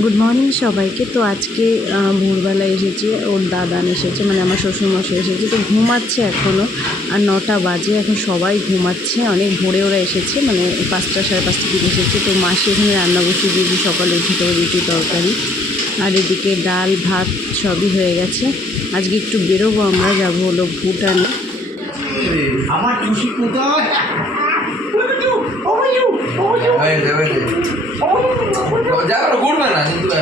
Good morning সবাইকে। তো আজকে ভোরবেলা এসেছে, ওর দাদান এসেছে, মানে আমার শ্বশুরমশাই এসেছে। তো ঘুমাচ্ছে এখনও, আর 9টা বাজে, এখন সবাই ঘুমাচ্ছে। অনেক ভোরে ওরা এসেছে, মানে 5টা সাড়ে 5টার দিকে এসেছে। তো মাসি এখানে রান্না বসিয়ে দিয়েছি, সকালে উঠে তো রুটি তরকারি, আর এদিকে ডাল ভাত সবই হয়ে গেছে। আজকে একটু বেরোবো, আমরা যাবো হলো ভুটানে। আমার খুশি কোথায় ঘুরবে না কিন্তু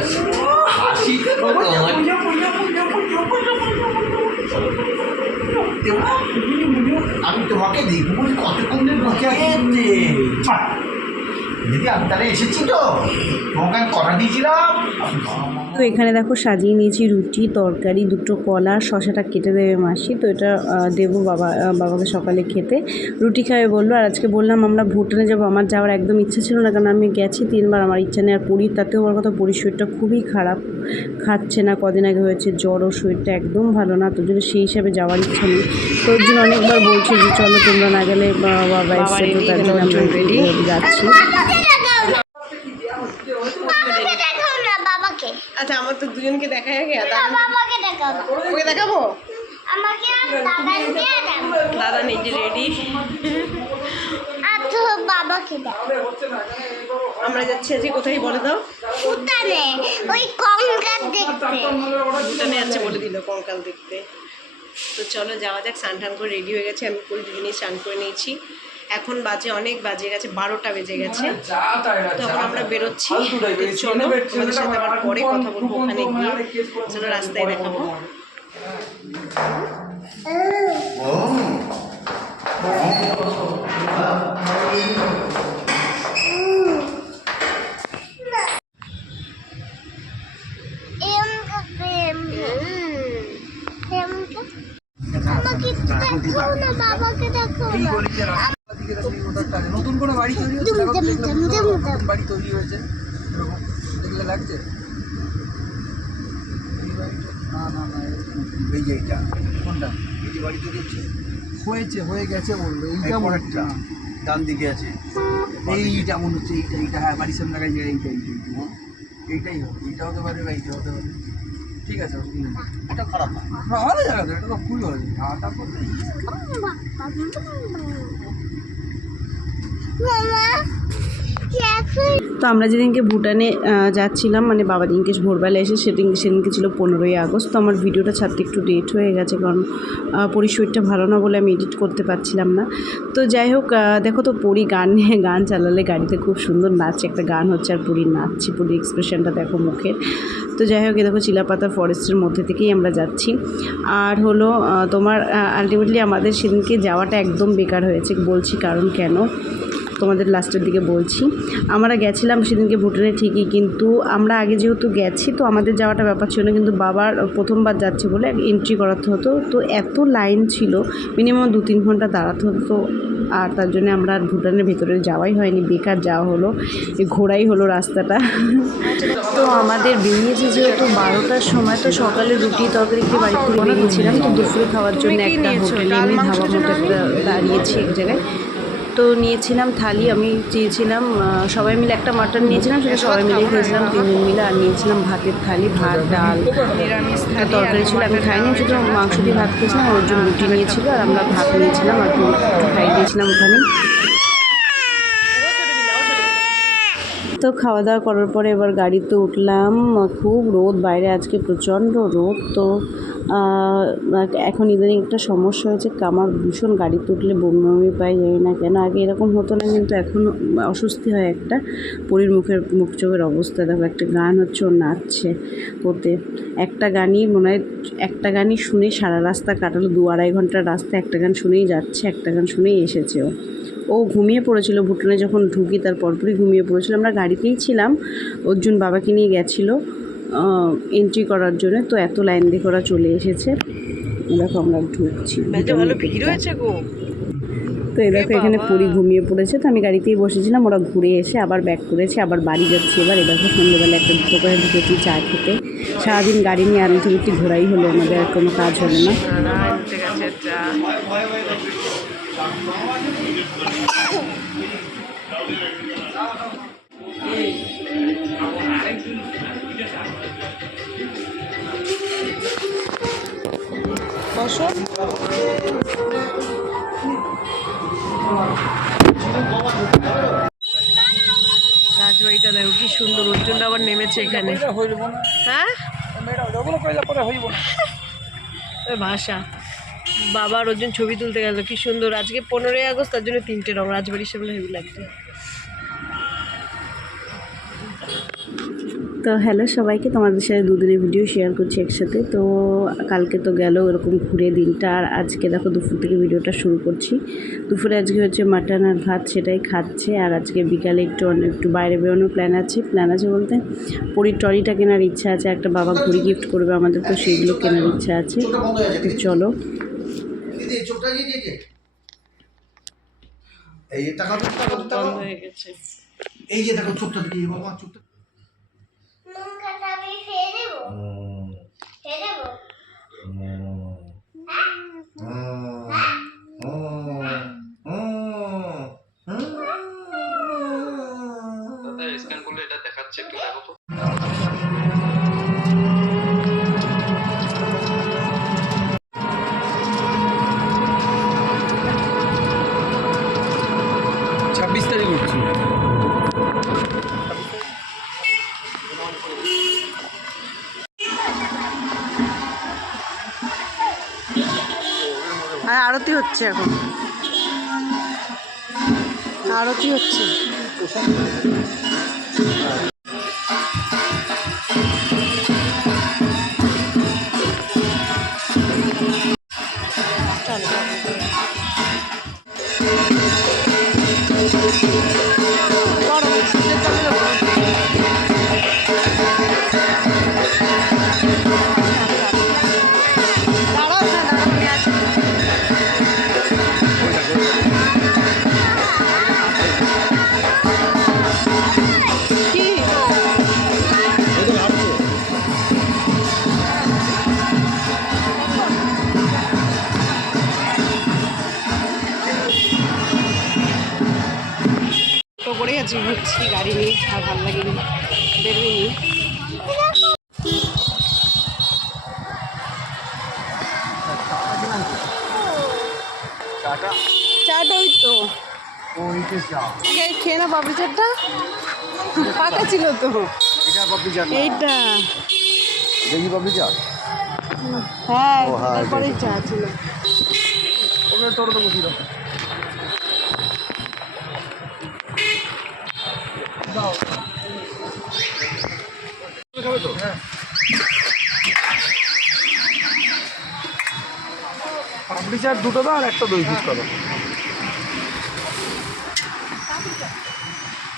আমি তোমাকে দেখবো কতক্ষণ বসে দিদি, আমি তাহলে এসেছি তো তোমাকে আমি কথা দিয়েছিলাম। তো এখানে দেখো সাজিয়ে নিয়েছি রুটি তরকারি, দুটো কলা, শশাটা কেটে দেবে মাসি। তো এটা দেবো বাবাকে সকালে খেতে। রুটি খাবে বললো। আর আজকে বললাম আমরা ভুটানে যাবো, আমার যাওয়ার একদম ইচ্ছা ছিল না, কারণ আমি গেছি 3বার, আমার ইচ্ছা নেই। আর পুরীর তাতেও বড় কথা, পুরীর শরীরটা খুবই খারাপ, খাচ্ছে না, কদিন আগে হয়েছে জ্বর, ও শরীরটা একদম ভালো না। তো যদি সেই হিসাবে যাওয়ার ইচ্ছা নেই, তো ওর জন্য অনেকবার বলছি যে চলো তোমরা না গেলে, বাবা এসছে, তো তার জন্য আমরা যাচ্ছি। আচ্ছা, আমার তো দুজনকে দেখা হয়ে গেল, ওকে দেখাবো। দাদা নিজে রেডি, আমরা যাচ্ছি আজকে কোথায় বলে দাও? ভুটানে, ওই কঙ্কাল দেখতে। ভুটানে যাচ্ছে বলে দিল, কঙ্কাল দেখতে। তো চলো যাওয়া যাক। স্নান টান করে রেডি হয়ে গেছে, আমি ফুল দুজনেই স্নান করে নিয়েছি। এখন বাজে অনেক, বাজে গেছে 12টা বেজে গেছে। তখন আমরা বেরোচ্ছি। চলো তোমাদের সাথে আবার পরে কথা বলবো ওখানে গিয়ে, চলো রাস্তায় দেখাবো। নতুন কোনো বাড়ি তৈরি হচ্ছে, বাড়ি তৈরি হয়েছে দেখলে লাগছে। না না না, এই যে এইটা কোনটা, এই যে বাড়ি তৈরি হচ্ছে, হয়ে গেছে বললো। এইটা মনে হচ্ছে ডান দিকে আছে, এইটা মনে হচ্ছে, এইটা হ্যাঁ, বাড়ির সামনে লাগাই যায়, এইটাই হবে, এইটা হতে পারে বা এইটা হতে পারে। ঠিক আছে, এটা খারাপ না, ভালো জায়গা তো, এটা তো খুবই ভালো জায়গা। তারপর তো আমরা যেদিনকে ভুটানে যাচ্ছিলাম, মানে বাবা দিনকে ভোরবেলা এসে, সেদিনকে ছিল 15ই আগস্ট। তো আমার ভিডিওটা ছাড়তে একটু লেট হয়ে গেছে, কারণ পরির শরীরটা ভালো না বলে আমি এডিট করতে পারছিলাম না। তো যাই হোক, দেখো তো পরি গান চালালে গাড়িতে খুব সুন্দর নাচছে, একটা গান হচ্ছে আর পরি নাচছে, পরি এক্সপ্রেশনটা দেখো মুখের। তো যাই হোক, এ দেখো চিলাপাতা ফরেস্টের মধ্যে থেকেই আমরা যাচ্ছি। আর হলো তোমার আলটিমেটলি আমাদের সেদিনকে যাওয়াটা একদম বেকার হয়েছে, বলছি কারণ কেন তোমাদের লাস্টের দিকে বলছি। আমরা গেছিলাম সেদিনকে ভুটানে ঠিকই, কিন্তু আমরা আগে যেহেতু গেছি, তো আমাদের যাওয়াটা ব্যাপার ছিল না। কিন্তু বাবার প্রথমবার যাচ্ছে বলে এন্ট্রি করাতে হতো, তো এত লাইন ছিল, মিনিমাম 2-3 ঘন্টা দাঁড়াতে হতো। আর তার জন্য আমরা আর ভুটানের ভেতরে যাওয়াই হয়নি, বেকার যাওয়া হলো, ঘোরাই হলো রাস্তাটা। তো আমাদের বেরিয়েছে যেহেতু 12টার সময়, তো সকালে রুটি তরকারি খেয়ে বাড়ি থেকে বেরিয়েছিলাম। তো দুপুরে খাওয়ার জন্য একটা হোটেলে এমনি ধাবা মতো একটা দাঁড়িয়েছি এক জায়গায়। তো নিয়েছিলাম থালি, আমি চেয়েছিলাম সবাই মিলে একটা মাটন নিয়েছিলাম, সেটা সবাই মিলেই খেয়েছিলাম 3 জন মিলে। আর নিয়েছিলাম ভাতের থালি, ভাত ডাল তরকারি ছিল, আমি খাইনি, শুধু মাংস দিয়ে ভাত খেয়েছিলাম। ওর জন্য রুটি নিয়েছিল, আর আমরা ভাত নিয়েছিলাম, আর একটু খাই দিয়েছিলাম ওখানে। তো খাওয়া দাওয়া করার পরে এবার গাড়িতে উঠলাম। খুব রোদ বাইরে, আজকে প্রচণ্ড রোদ। তো এখন ইদানিং একটা সমস্যা হয়েছে, আমার ভীষণ গাড়িতে উঠলে বমি বমি পাই, জানি না কেন। আগে এরকম হতো না, কিন্তু এখন অস্বস্তি হয় একটা। পরীর মুখ চোখের অবস্থা দেখো, একটা গান হচ্ছে, ও নাচছে ওতে। একটা গানই মনে হয়, একটা গানই শুনে সারা রাস্তা কাটালো, 2-2.5 ঘন্টার রাস্তা একটা গান শুনেই যাচ্ছে, একটা গান শুনেই এসেছে। ও ঘুমিয়ে পড়েছিল ভুটানে, যখন ঢুকি তার পরপরই ঘুমিয়ে পড়েছিল। আমরা গাড়িতেই ছিলাম, অর্জুন বাবাকে নিয়ে গেছিলো এন্ট্রি করার জন্য। তো এত লাইন দেখে ওরা চলে এসেছে। দেখো আমরা ঢুকছি, ভালো ভিড় হয়েছে গো। তো এই দেখো এখানে পুরি ঘুমিয়ে পড়েছে। তো আমি গাড়িতেই বসেছিলাম, ওরা ঘুরে এসে আবার ব্যাক করেছে, আবার বাড়ি যাচ্ছে। এবার দেখো সন্ধ্যেবেলা একটা দোকানে ঢুকেছি চা খেতে। সারাদিন গাড়ি নিয়ে আলটিমেটলি ঘোরাই হলো, আমাদের আর কোনো কাজ হলো না। বসো। রাজবাড়িটা দেখো কি সুন্দর, অর্জুনটা আবার নেমেছে এখানে। হ্যাঁ ভাষা বাবা আর অর্জুন ছবি তুলতে গেল, কি সুন্দর। আজকে 15ই আগস্ট, তার জন্য 3টে রং। রাজবাড়ির সামনে হেভি লাগছে। তো হ্যালো সবাইকে, তোমাদের সাথে দুদিনের ভিডিও শেয়ার করছি একসাথে। তো কালকে তো গেল ওরকম ঘুরে দিনটা, আর আজকে দেখো দুপুর থেকে ভিডিওটা শুরু করছি। দুপুরে আজকে হচ্ছে মাটন আর ভাত, সেটাই খাচ্ছে। আর আজকে বিকালে একটু বাইরে বেরোনোর প্ল্যান আছে বলতে পরীর ট্রলিটা কেনার ইচ্ছা আছে। একটা বাবা ঘড়ি গিফট করবে আমাদের, তো সেইগুলো কেনার ইচ্ছা আছে। চলো এই যে টাকা বন্ধ হয়ে গেছে। এই যে দেখো চোখটা দিকে বাবা, চোখটা লঙ্কাটা আমি ফেলে দেবো ফেলে দেবো স্ক্যান করলে এটা দেখাচ্ছে, একটু দেখো তো। তারিখ উঠছি। আর আরতি হচ্ছে, এখন আরতি হচ্ছে। তো করে আছি, ঘুরছি গাড়ি নিয়ে, আর ভালো লাগেনি, বেরোয়নি। চাটা ওই তো খেয়ে না, পাপড়ি চাটটা পাকা ছিল তো, এইটা দেখি পাবলি চা। হ্যাঁ, ও হ্যাঁ, তারপরেই চা ছিল। তোর তো বসি দাও খাবে তো। হ্যাঁ পাপড়ি চাট দুটো দাও আর একটা দই ফুচকা দাও।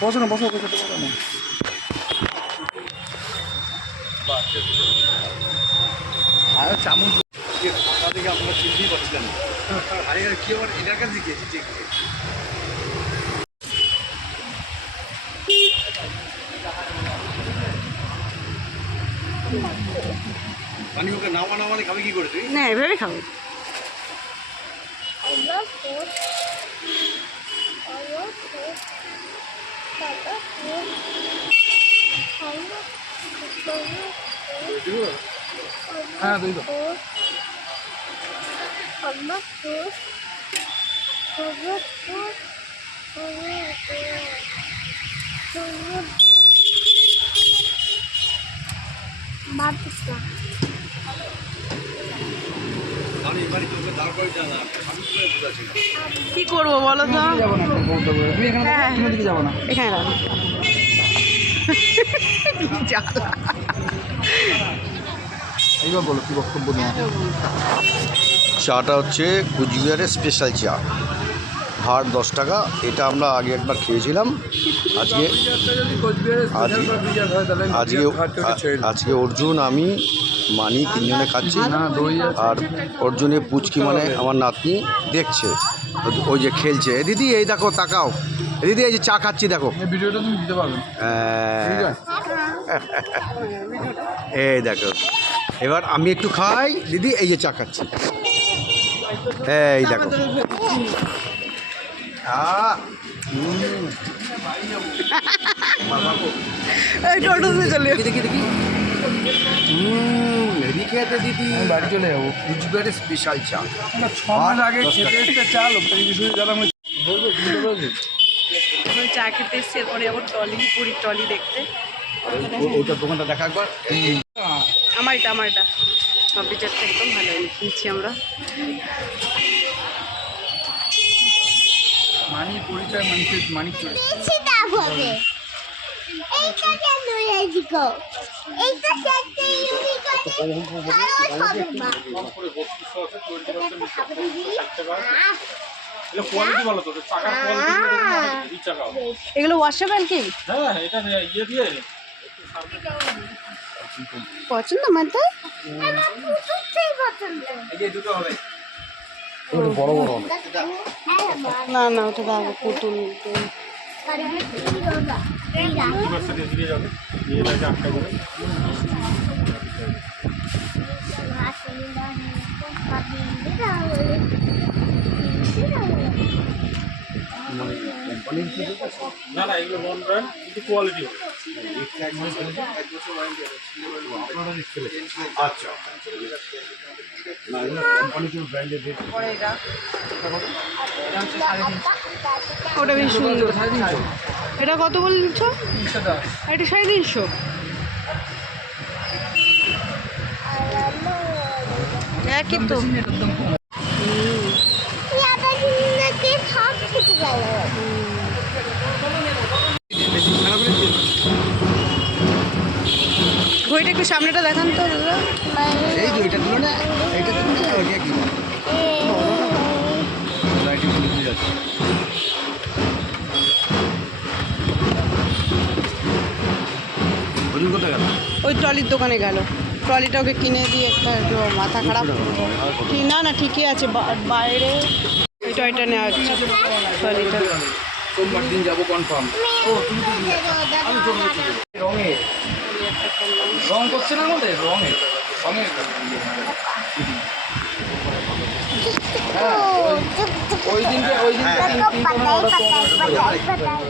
বসো না, বসো বসো বসো না। আর চামচ ফাঁকা থেকে আপনারা চিনতেই পারছিলেন না। আরে কি আবার এটার কাছে গিয়েছি ঠিক পানি ওকে নামালে খাবে কি করে তুই? না এভাবে খাবো। হ্যাঁ দই দাও। কি করবো বলো তো? যাবো না, তুমি এখানে হ্যাঁ। তুমি দিকে যাবো না। এখানে রাখো। এইবার বলো কি বক্তব্য নিয়ে। চাটা হচ্ছে কুচবিহারের স্পেশাল চা, ভাড় 10 টাকা। এটা আমরা আগে একবার খেয়েছিলাম। আজকে আজকে অর্জুন, আমি, মানি তিনজনে খাচ্ছি। আর অর্জুনের পুচকি মানে আমার নাতনি দেখছে, ওই যে খেলছে। এ দিদি এই দেখো, তাকাও এ দিদি, এই যে চা খাচ্ছি দেখো। ভিডিওটা তুমি দিতে পারবে। এই দেখো, এবার আমি একটু খাই দিদি, এই যে চা খাচ্ছি, এই দেখো। এই টোটোতে চলে দেখি দেখি, হেভি খেতে দিদি আমি বাড়ি চলে যাবো। কুচবিহারের স্পেশাল চা 6 মাস আগে খেতে এসে চা লোকটা কিছু শুধু গেলাম বলবো বুঝতে পারছি। এখন চা খেতে এসছি, এরপরে আবার পুরীর ট্রলি দেখতে। ওটার দোকানটা দেখা একবার। আমার এটা পাপড়ি চাটটা একদম ভালো নিচ্ছি আমরা। মানি পরিচয় মানুষের মানি চলে সেটা হবে এইটা কেন এদিকে এইটা খেতে ইউনি করে খাওয়া হবে মা কোয়ালিটি ভালো তো চাকার কোয়ালিটি চাকা এগুলো ওয়াশেবল কি? হ্যাঁ এটা ইয়ে দিয়ে পছন্দ আমার তো। আমার পুতুলটাই পছন্দ এই দুটো হবে। বড় বড় অনেক। হ্যাঁ মা না না ওটা দাও পুতুল। করে রোজা এইটা ইউনিভার্সিটি দিয়ে যাবে দিয়ে এটাকে আটকা করে আসলে না পাবি এটা না না এগুলো নন ব্র্যান্ড কিন্তু কোয়ালিটি হবে আচ্ছা না কোম্পানি ব্র্যান্ডের পরে এটা ওটা বেশ সুন্দর। এটা কত বলছ? 310 এটা 350। একই তো। ইয়াটা দিনকে সব থেকে গেল ঘড়িটা একটু সামনেটা দেখান তো দাদা। এই যে এটা তুলো না এটা তুলো না ওইটা কি লাইটিং খুলে যাচ্ছে অর্জুন কোথায় গেল? ওই ট্রলির দোকানে গেল, ট্রলিটা ওকে কিনে দিয়ে একটা একটু মাথা খারাপ। না না ঠিকই আছে, বাইরে ওই টয়টা নেওয়া হচ্ছে ট্রলিটা। সোমবার দিন যাবো কনফার্ম। ও তুমি তো আমি রঙের রং করছে না আমাদের রঙের ওই দিনকে 3 পাতায় পাতায় পাতায় পাতায়